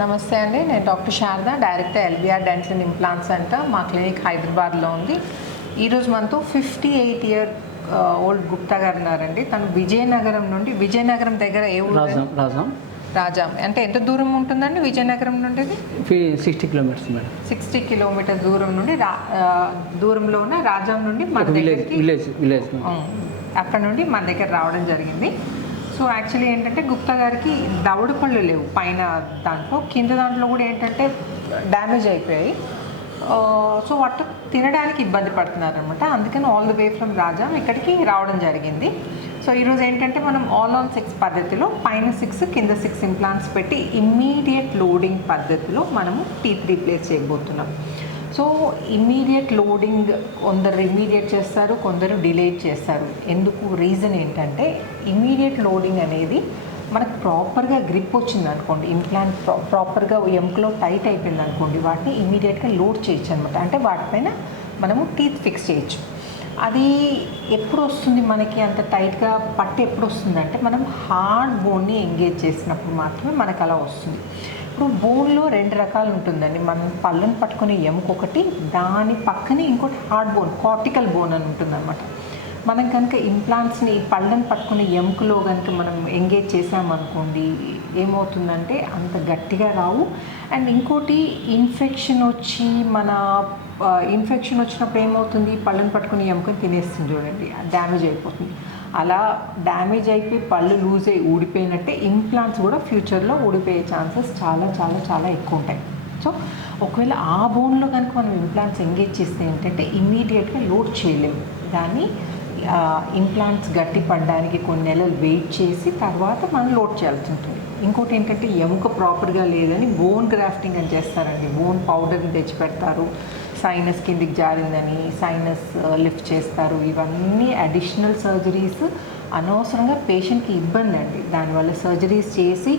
నమస్తే అండి, నేను doctor Sharada, director LBR dental and implant centre. మా క్లినిక్ హైదరాబాద్లో ఉంది. ఈరోజు మనతో 58 ఇయర్ ఓల్డ్ గుప్తా గారు ఉన్నారండి. తను విజయనగరం నుండి, విజయనగరం దగ్గర ఏ ఊరు? రాజాం. అంటే ఎంత దూరం ఉంటుందండి విజయనగరం నుండి? 60 కిలోమీటర్స్ మేడం. 60 కిలోమీటర్స్ దూరం నుండి దూరంలో ఉన్న రాజాం నుండి మన దగ్గరికి విలేజ్ అక్కడ నుండి మన దగ్గర రావడం జరిగింది. సో యాక్చువల్లీ ఏంటంటే గుప్తా గారికి దవడ పళ్ళు లేవు పైన దాంట్లో, కింద దాంట్లో కూడా ఏంటంటే డ్యామేజ్ అయిపోయాయి. సో వాటి తినడానికి ఇబ్బంది పడుతున్నారు అనమాట. అందుకని all the way from Rajam ఇక్కడికి రావడం జరిగింది. సో ఈరోజు ఏంటంటే మనం ఆల్ ఆన్ 6 పద్ధతిలో పైన 6 కింద 6 ఇంప్లాంట్స్ పెట్టి ఇమ్మీడియట్ లోడింగ్ పద్ధతిలో మనము టీత్ రీప్లేస్ చేయబోతున్నాం. సో ఇమ్మీడియట్ లోడింగ్ కొందరు ఇమ్మీడియట్ చేస్తారు, కొందరు డిలేట్ చేస్తారు. ఎందుకు? రీజన్ ఏంటంటే ఇమ్మీడియట్ లోడింగ్ అనేది మనకు ప్రాపర్గా గ్రిప్ వచ్చింది అనుకోండి, ఇంప్లాంట్ ప్రాపర్గా ఎముకలో టైట్ అయిపోయింది అనుకోండి, వాటిని ఇమ్మీడియట్గా లోడ్ చేయొచ్చు అనమాట. అంటే వాటిపైన మనము టీత్ ఫిక్స్ చేయొచ్చు. అది ఎప్పుడు వస్తుంది మనకి అంత టైట్గా పట్టు ఎప్పుడు వస్తుంది అంటే మనం హార్డ్ బోన్ని ఎంగేజ్ చేసినప్పుడు మాత్రమే మనకు అలా వస్తుంది. ఇప్పుడు బోన్లో 2 రకాలు ఉంటుందండి. మనం పళ్ళను పట్టుకునే ఎముక ఒకటి, దాని పక్కనే ఇంకోటి హార్డ్ బోన్, కార్టికల్ బోన్ అని ఉంటుంది అనమాట. మనం కనుక ఇంప్లాంట్స్ని పళ్ళను పట్టుకునే ఎముకలో కనుక మనం ఎంగేజ్ చేసామనుకోండి, ఏమవుతుందంటే అంత గట్టిగా రావు. అండ్ ఇంకోటి ఇన్ఫెక్షన్ వచ్చినప్పుడు ఏమవుతుంది, పళ్ళను పట్టుకుని ఎముకని తినేస్తుంది చూడండి, డ్యామేజ్ అయిపోతుంది. అలా డ్యామేజ్ అయిపోయి పళ్ళు లూజ్ అయ్యి ఊడిపోయినట్టే ఇంప్లాంట్స్ కూడా ఫ్యూచర్లో ఊడిపోయే ఛాన్సెస్ చాలా చాలా చాలా ఎక్కువ ఉంటాయి. సో ఒకవేళ ఆ బోన్లో కనుక మనం ఇంప్లాంట్స్ ఎంగేజ్ చేస్తే ఏంటంటే ఇమ్మీడియట్గా లోడ్ చేయలేము. దాన్ని ఇంప్లాంట్స్ గట్టి పడడానికి కొన్ని నెలలు వెయిట్ చేసి తర్వాత మనం లోడ్ చేయాల్సి ఉంటుంది. ఇంకోటి ఏంటంటే ఎముక ప్రాపర్గా లేదని బోన్ గ్రాఫ్టింగ్ అని చేస్తారండి. బోన్ పౌడర్ని తెచ్చి పెడతారు, సైనస్ కిందికి జారిందని సైనస్ లిఫ్ట్ చేస్తారు. ఇవన్నీ అడిషనల్ సర్జరీస్, అనవసరంగా పేషెంట్కి ఇబ్బంది అండి. దానివల్ల సర్జరీస్ చేసి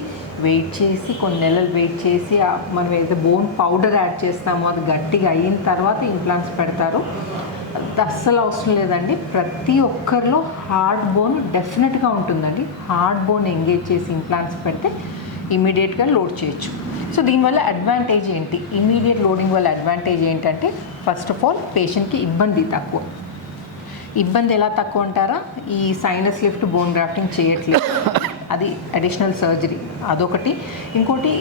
వెయిట్ చేసి కొన్ని నెలలు వెయిట్ చేసి మనం ఏదైతే బోన్ పౌడర్ యాడ్ చేస్తామో అది గట్టిగా అయిన తర్వాత ఇంప్లాంట్స్ పెడతారు. అస్సలు అవసరం లేదండి. ప్రతి ఒక్కరిలో హార్డ్ బోన్ డెఫినెట్గా ఉంటుందండి. హార్డ్ బోన్ ఎంగేజ్ చేసి ఇంప్లాంట్స్ పెడితే ఇమీడియట్గా లోడ్ చేయొచ్చు. సో దీనివల్ల అడ్వాంటేజ్ ఏంటి? ఇమీడియట్ లోడింగ్ వల్ల అడ్వాంటేజ్ ఏంటంటే ఫస్ట్ ఆఫ్ ఆల్ పేషెంట్కి ఇబ్బంది తక్కువ. ఇబ్బంది ఎలా తక్కువ అంటారా? ఈ సైనస్ లిఫ్ట్ బోన్ గ్రాఫ్టింగ్ చేయట్లేదు, అది అడిషనల్ సర్జరీ, అదొకటి. ఇంకోటి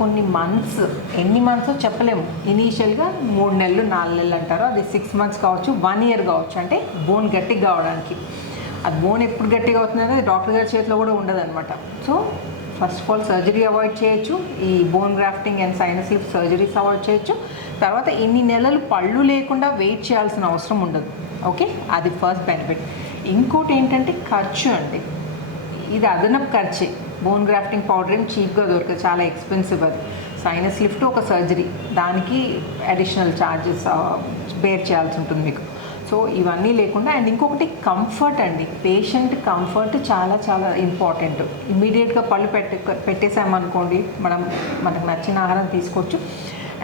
కొన్ని మంత్స్, ఎన్ని మంత్స్ చెప్పలేము. ఇనీషియల్గా 3 నెలలు 4 నెలలు అంటారు, అది 6 మంత్స్ కావచ్చు, 1 ఇయర్ కావచ్చు. అంటే బోన్ గట్టిగా కావడానికి. అది బోన్ ఎప్పుడు గట్టిగా అవుతుంది అనేది డాక్టర్ గారి చేతిలో కూడా ఉండదు అనమాట. So first of all surgery avoid చేయొచ్చు, ఈ bone grafting and sinus lift surgeries avoid చేయొచ్చు. తర్వాత ఇన్ని నెలలు పళ్ళు లేకుండా వెయిట్ చేయాల్సిన అవసరం ఉండదు. ఓకే, అది ఫస్ట్ బెనిఫిట్. ఇంకోటి ఏంటంటే ఖర్చు అండి. ఇది అదనపు ఖర్చే. బోన్ గ్రాఫ్టింగ్ పౌడర్ ఏం చీప్గా దొరకదు, చాలా ఎక్స్పెన్సివ్. అది సైనస్ లిఫ్ట్ ఒక సర్జరీ, దానికి అడిషనల్ ఛార్జెస్ బేర్ చేయాల్సి ఉంటుంది మీకు. సో ఇవన్నీ లేకుండా అండ్ ఇంకొకటి కంఫర్ట్ అండి. పేషెంట్ కంఫర్ట్ చాలా చాలా ఇంపార్టెంట్. ఇమ్మీడియట్గా పళ్ళు పెట్టేసామనుకోండి, మనకు నచ్చిన ఆహారం తీసుకోవచ్చు.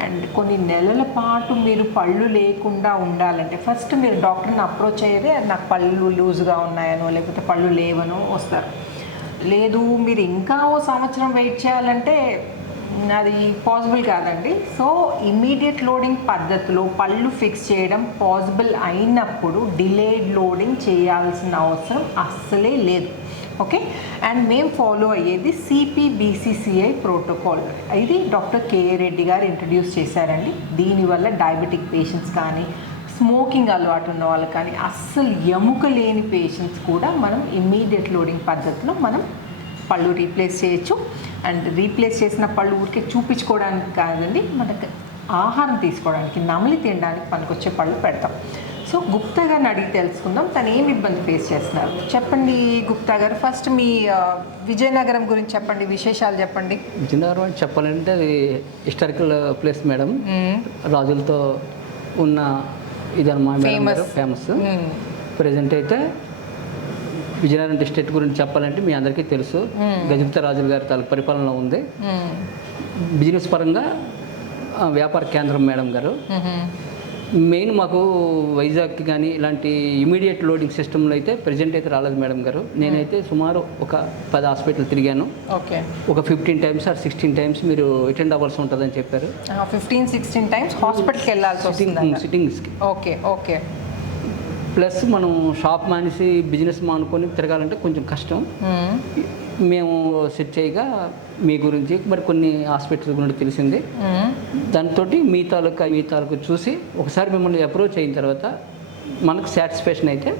అండ్ కొన్ని నెలల పాటు మీరు పళ్ళు లేకుండా ఉండాలంటే ఫస్ట్ మీరు డాక్టర్ని అప్రోచ్ అయ్యేదే నాకు పళ్ళు లూజ్గా ఉన్నాయనో లేకపోతే పళ్ళు లేవనో వస్తారు. లేదు మీరు ఇంకా ఓ సంవత్సరం వెయిట్ చేయాలంటే అది పాసిబుల్ కాదండి. సో ఇమ్మీడియట్ లోడింగ్ పద్ధతిలో పళ్ళు ఫిక్స్ చేయడం పాసిబుల్ అయినప్పుడు డిలేడ్ లోడింగ్ చేయాల్సిన అవసరం అస్సలే లేదు. ఓకే, అండ్ మేము ఫాలో అయ్యేది CPBCCI ప్రోటోకాల్. ఇది డాక్టర్ కేఏ రెడ్డి గారు ఇంట్రడ్యూస్ చేశారండి. దీనివల్ల డయాబెటిక్ పేషెంట్స్ కానీ, స్మోకింగ్ అలవాటు ఉన్న వాళ్ళు కానీ, అస్సలు ఎముక లేని పేషెంట్స్ కూడా మనం ఇమ్మీడియట్ లోడింగ్ పద్ధతిలో మనం పళ్ళు రీప్లేస్ చేయొచ్చు. అండ్ రీప్లేస్ చేసిన పళ్ళు ఊరికే చూపించుకోవడానికి కాదండి, మనకు ఆహారం తీసుకోవడానికి, నమిలి తినడానికి పనికొచ్చే పళ్ళు పెడతాం. సో గుప్తా గారిని అడిగి తెలుసుకుందాం తను ఏమి ఇబ్బంది ఫేస్ చేస్తున్నారు. చెప్పండి గుప్తా గారు, ఫస్ట్ మీ విజయనగరం గురించి చెప్పండి, విశేషాలు చెప్పండి. విజయనగరం అని చెప్పాలంటే అది హిస్టారికల్ ప్లేస్ మేడం. రాజులతో ఉన్న ఇదన్నమాట, ఫేమస్. ప్రజెంట్ అయితే విజయనగరం డిస్ట్రిక్ట్ గురించి చెప్పాలంటే మీ అందరికీ తెలుసు, గజపతి రాజుల గారి తాలూకు పరిపాలన ఉంది. బిజినెస్ పరంగా వ్యాపార కేంద్రం మేడం గారు. మెయిన్ మాకు వైజాగ్కి కానీ ఇలాంటి ఇమీడియట్ లోడింగ్ సిస్టంలో అయితే ప్రజెంట్ అయితే రాలేదు మేడం గారు. నేనైతే సుమారు ఒక 10 హాస్పిటల్ తిరిగాను. ఓకే, ఒక 15 టైమ్స్ ఆర్ 16 టైమ్స్ మీరు అటెండ్ అవ్వాల్సి ఉంటుందని చెప్పారు. 15-16 టైమ్స్ హాస్పిటల్కి వెళ్ళాల్సి వస్తుంది సిట్టింగ్స్కి. Okay okay. ప్లస్ మనం షాప్ మానేసి బిజినెస్ మానుకొని తిరగాలంటే కొంచెం కష్టం. మేము సెట్ చేయగా మీ గురించి మరి కొన్ని హాస్పిటల్ గురించి తెలిసింది. దాంతో మీ తాలూకు చూసి ఒకసారి మిమ్మల్ని అప్రోచ్ అయిన తర్వాత మనకు సాటిస్ఫాక్షన్ అయితే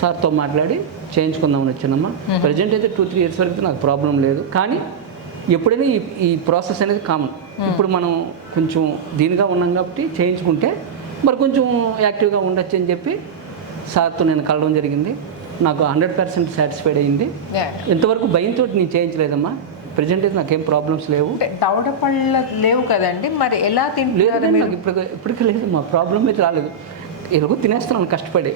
సార్తో మాట్లాడి చేయించుకుందామని వచ్చానమ్మా. ప్రజెంట్ అయితే 2-3 ఇయర్స్ వరకు నాకు ప్రాబ్లం లేదు. కానీ ఎప్పుడైనా ఈ ప్రాసెస్ అనేది కామన్. ఇప్పుడు మనం కొంచెం దీనిగా ఉన్నాం కాబట్టి చేయించుకుంటే మరి కొంచెం యాక్టివ్గా ఉండొచ్చు అని చెప్పి సార్తో నేను కలవడం జరిగింది. నాకు 100% సాటిస్ఫైడ్ అయ్యింది. ఇంతవరకు భయంతో నేను చేయించలేదమ్మా. ప్రజెంట్ అయితే నాకేం ప్రాబ్లమ్స్ లేవు. దవడ పళ్ళ లేవు కదండి, మరి ఎలా తింటారు? నాకు ఇప్పటికే లేదు, మా ప్రాబ్లం అయితే రాలేదు. ఎలాగో తినేస్తున్నాను కష్టపడి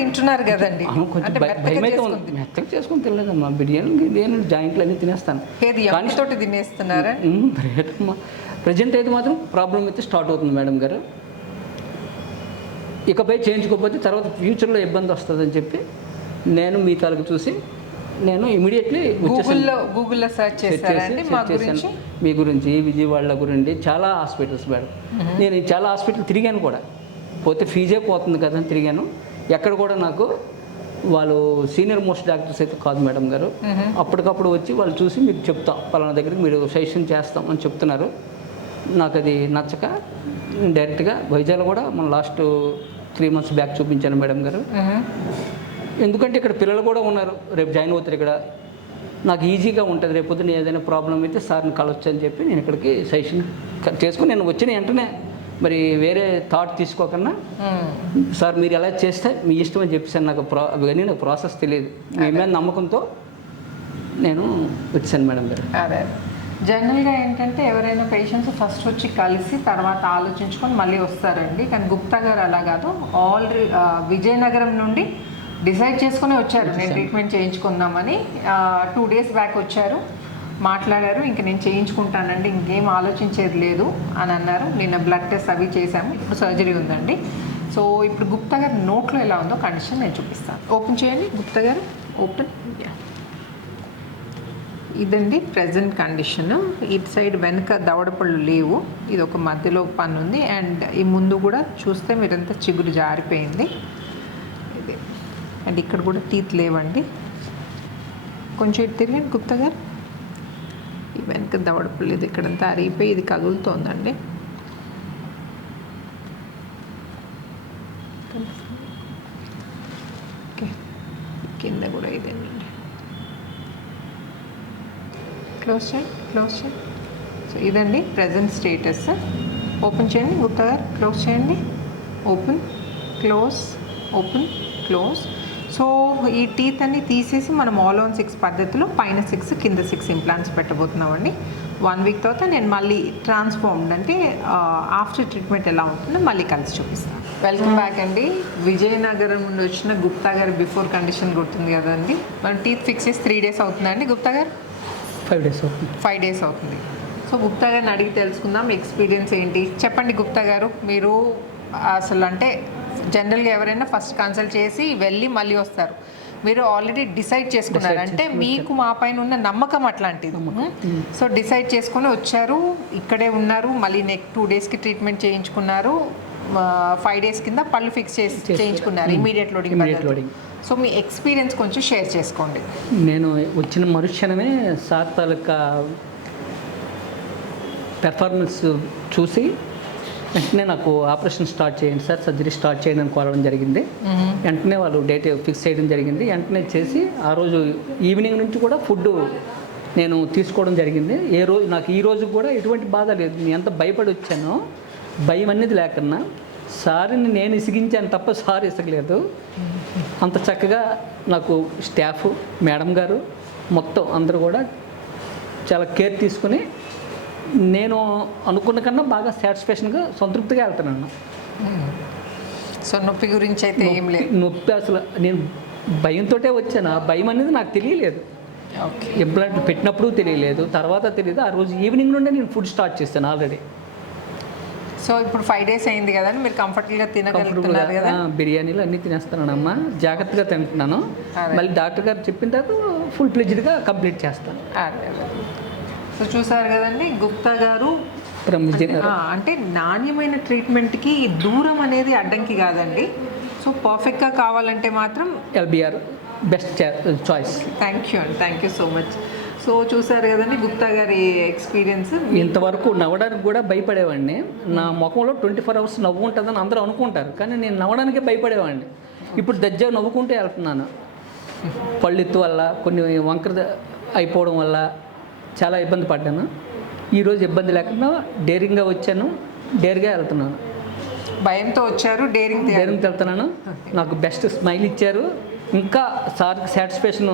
తింటున్నారు కదండి. కొంచెం భయం అయితే ఉంది. మెత్తగా చేసుకొని తినలేదమ్మా. బిర్యానీ జాయింట్లు అన్నీ తినేస్తాను. తోటి తినేస్తున్నారా? ప్రజెంట్ అయితే మాత్రం ప్రాబ్లం అయితే స్టార్ట్ అవుతుంది మేడం గారు. ఇకపై చేయించుకోకపోతే తర్వాత ఫ్యూచర్లో ఇబ్బంది వస్తుందని చెప్పి నేను మీ తాలూకు చూసి నేను ఇమీడియట్లీ గూగుల్లో సెర్చ్ చేశాను మీ గురించి, విజయవాడ గురించి చాలా హాస్పిటల్స్ మేడం. నేను చాలా హాస్పిటల్ తిరిగాను కూడా. పోతే ఫీజే పోతుంది కదా అని తిరిగాను. ఎక్కడ కూడా నాకు వాళ్ళు సీనియర్ మోస్ట్ డాక్టర్స్ అయితే కాదు మేడం గారు. అప్పటికప్పుడు వచ్చి వాళ్ళు చూసి మీకు చెప్తాం, పలానా దగ్గరికి మీరు సజెషన్ చేస్తాం అని చెప్తున్నారు. నాకు అది నచ్చక డైరెక్ట్గా వైజాగ్లో కూడా మన లాస్ట్ 3 months బ్యాక్ చూపించాను మేడం గారు. ఎందుకంటే ఇక్కడ పిల్లలు కూడా ఉన్నారు, రేపు జాయిన్ అవుతారు ఇక్కడ. నాకు ఈజీగా ఉంటుంది. రేపు పొద్దున్న ఏదైనా ప్రాబ్లం అయితే సార్ని కలవచ్చు అని చెప్పి నేను ఇక్కడికి సజెషన్ చేసుకుని నేను వచ్చిన వెంటనే మరి వేరే థాట్ తీసుకోకుండా సార్ మీరు ఎలా చేస్తే మీ ఇష్టం అని చెప్పేసాను. నాకు అవన్నీ నాకు ప్రాసెస్ తెలియదు. మీ మీద నమ్మకంతో నేను వచ్చాను మేడం గారు. అదే జనరల్గా ఏంటంటే ఎవరైనా పేషెంట్స్ ఫస్ట్ వచ్చి కలిసి తర్వాత ఆలోచించుకొని మళ్ళీ వస్తారండి. కానీ గుప్తా గారు అలా కాదు, ఆల్రెడీ విజయనగరం నుండి డిసైడ్ చేసుకుని వచ్చారు నేను ట్రీట్మెంట్ చేయించుకుందామని. 2 days బ్యాక్ వచ్చారు, మాట్లాడారు. ఇంక నేను చేయించుకుంటానండి, ఇంకేం ఆలోచించేది లేదు అని అన్నారు. నిన్న బ్లడ్ టెస్ట్ అవి చేశాము, ఇప్పుడు సర్జరీ ఉందండి. సో ఇప్పుడు గుప్తా గారు నోట్లో ఎలా ఉందో కండిషన్ నేను చూపిస్తాను. ఓపెన్ చేయండి గుప్తా గారు, ఓపెన్. ఇదండి ప్రజెంట్ కండిషన్. ఇటు సైడ్ వెనక దవడపళ్ళు లేవు, ఇది ఒక మధ్యలో పన్ను ఉంది. అండ్ ఈ ముందు కూడా చూస్తే మీరంతా చిగురు జారిపోయింది ఇది. అండ్ ఇక్కడ కూడా టీత్ లేవండి. కొంచెం ఇటు తిరిగండి గుప్తా గారు. ఈ వెనక దవడపళ్ళు ఇది ఇక్కడంతా అరిగిపోయి ఇది కదులుతోందండి. ఓకే, కింద కూడా ఇదేనండి. క్లోజ్ చేయండి. సో ఇదండి ప్రజెంట్ స్టేటస్. ఓపెన్ చేయండి గుప్తా గారు, క్లోజ్ చేయండి. Open, close, open, close. So ఈ టీత్ అన్ని తీసేసి మనం all on 6 పద్ధతిలో పైన 6 కింద 6 ఇంప్లాంట్స్ పెట్టబోతున్నామండి. 1 week తర్వాత నేను మళ్ళీ ట్రాన్స్ఫార్మ్డ్ అంటే ఆఫ్టర్ ట్రీట్మెంట్ ఎలా ఉంటుందో మళ్ళీ కలిసి చూపిస్తాను. వెల్కమ్ బ్యాక్ అండి. విజయనగరం నుండి వచ్చిన గుప్తా గారు బిఫోర్ కండిషన్ గుర్తుంది కదండి. మనం టీత్ ఫిక్స్ చేసి 3 days అవుతుందండి గుప్తా గారు? 5 days అవుతుంది. 5 days అవుతుంది. సో గుప్తా గారిని అడిగి తెలుసుకుందాం ఎక్స్పీరియన్స్ ఏంటి. చెప్పండి గుప్తా గారు, మీరు అసలు అంటే జనరల్గా ఎవరైనా ఫస్ట్ కన్సల్ట్ చేసి వెళ్ళి మళ్ళీ వస్తారు, మీరు ఆల్రెడీ డిసైడ్ చేసుకున్నారు అంటే మీకు మా పైన ఉన్న నమ్మకం అట్లాంటిది. సో డిసైడ్ చేసుకొని వచ్చారు, ఇక్కడే ఉన్నారు, మళ్ళీ నెక్స్ట్ 2 daysకి ట్రీట్మెంట్ చేయించుకున్నారు. 5 days కింద పళ్ళు ఫిక్స్ చేయించుకున్నారు ఇమీడియట్ లోడింగ్. సో మీ ఎక్స్పీరియన్స్ కొంచెం షేర్ చేసుకోండి. నేను వచ్చిన మరుక్షణమే సార్ తాలూకా పెర్ఫార్మెన్స్ చూసి వెంటనే నాకు ఆపరేషన్ స్టార్ట్ చేయండి సార్, సర్జరీ స్టార్ట్ చేయండి అని కోరడం జరిగింది. వెంటనే వాళ్ళు డేట్ ఫిక్స్ చేయడం జరిగింది. వెంటనే చేసి ఆ రోజు ఈవినింగ్ నుంచి కూడా ఫుడ్ నేను తీసుకోవడం జరిగింది. నాకు ఈ రోజు కూడా ఎటువంటి బాధ లేదు. నేను ఎంత భయపడి వచ్చానో భయం అనేది లేకన్నా సార్ని నేను ఇసిగించాను తప్ప సార్ ఇసగలేదు. అంత చక్కగా నాకు స్టాఫ్, మేడం గారు మొత్తం అందరూ కూడా చాలా కేర్ తీసుకుని నేను అనుకున్న కన్నా బాగా సాటిస్ఫాక్షన్గా సంతృప్తిగా వెళ్తున్నాను. సో నొప్పి గురించి అయితే ఏం లేదు. నొప్పి అసలు నేను భయంతో వచ్చాను. ఆ భయం అనేది నాకు తెలియలేదు. ఇంప్లాంట్ పెట్టినప్పుడు తెలియలేదు, తర్వాత తెలియదు. ఆ రోజు ఈవినింగ్ నుండే నేను ఫుడ్ స్టార్ట్ చేస్తాను ఆల్రెడీ. సో ఇప్పుడు 5 days అయింది కదండి, మీరు కంఫర్టబుల్గా తినగలుగుతున్నారు కదా? బిర్యానీలు అన్నీ తినేస్తున్నానమ్మా, జాగ్రత్తగా తింటున్నాను. మళ్ళీ డాక్టర్ గారు చెప్పిన తర్వాత ఫుల్ ప్లెజ్డ్గా కంప్లీట్ చేస్తాను. సో చూసారు కదండి, గుప్తా గారు ఫ్రమ్ విజయనగరం. అంటే నాణ్యమైన ట్రీట్మెంట్కి దూరం అనేది అడ్డంకి కాదండి. సో పర్ఫెక్ట్గా కావాలంటే మాత్రం LBR best choice. Thank you so much. So చూసారు కదండి గుప్తా గారి ఎక్స్పీరియన్స్. ఇంతవరకు నవ్వడానికి కూడా భయపడేవాడిని. నా ముఖంలో 24 hours నవ్వు ఉంటుందని అందరూ అనుకుంటారు, కానీ నేను నవ్వడానికే భయపడేవాడిని. ఇప్పుడు దజ్జా నవ్వుకుంటూ వెళ్తున్నాను. పళ్ళెత్తు వల్ల, కొన్ని వంకర అయిపోవడం వల్ల చాలా ఇబ్బంది పడ్డాను. ఈరోజు ఇబ్బంది లేకుండా డేరింగ్గా వచ్చాను, డేర్గా వెళ్తున్నాను. భయంతో వచ్చారు, డేరింగ్ వెళ్తున్నాను. నాకు బెస్ట్ స్మైల్ ఇచ్చారు. ఇంకా సార్కి సాటిస్ఫాక్షన్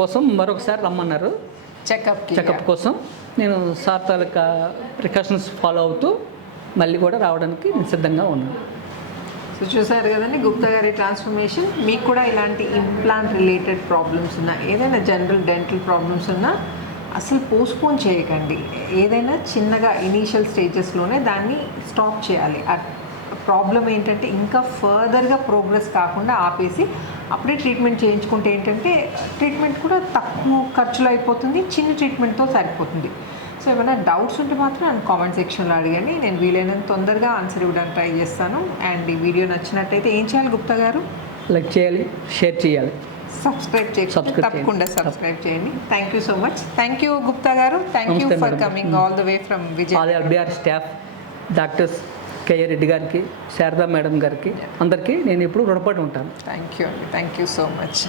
కోసం మరొకసారి రమ్మన్నారు చెకప్ కోసం. నేను సార్ తాలూకా ప్రికాషన్స్ ఫాలో అవుతూ మళ్ళీ కూడా రావడానికి నేను సిద్ధంగా ఉన్నాను. సో చూసారు కదండి గుప్తా గారి ట్రాన్స్ఫర్మేషన్. మీకు కూడా ఇలాంటి ఇంప్లాంట్ రిలేటెడ్ ప్రాబ్లమ్స్ ఉన్నా, ఏదైనా జనరల్ డెంటల్ ప్రాబ్లమ్స్ ఉన్నా అసలు పోస్ట్పోన్ చేయకండి. ఏదైనా చిన్నగా ఇనీషియల్ స్టేజెస్లోనే దాన్ని స్టాప్ చేయాలి. ఆ ప్రాబ్లం ఏంటంటే ఇంకా ఫర్దర్గా ప్రోగ్రెస్ కాకుండా ఆపేసి అప్పుడే ట్రీట్మెంట్ చేయించుకుంటే ఏంటంటే ట్రీట్మెంట్ కూడా తక్కువ ఖర్చులో అయిపోతుంది, చిన్న ట్రీట్మెంట్తో సరిపోతుంది. సో ఏమైనా డౌట్స్ ఉంటే మాత్రం నన్ను కామెంట్ సెక్షన్లో అడగండి, నేను వీలైనంత తొందరగా ఆన్సర్ ఇవ్వడానికి ట్రై చేస్తాను. అండ్ ఈ వీడియో నచ్చినట్టయితే ఏం చేయాలి గుప్తా గారు? లైక్ చేయాలి, షేర్ చేయాలి, సబ్స్క్రైబ్ చేయండి, తప్పకుండా సబ్స్క్రైబ్ చేయండి. Thank you so much. Thank you Gupta garu. Thank you for coming all the way from Vijay. LBR staff, doctors K A Reddy గారికి, శారదా మేడం గారికి, అందరికీ నేను ఎప్పుడు రుణపడి ఉంటాను. Thank you so much.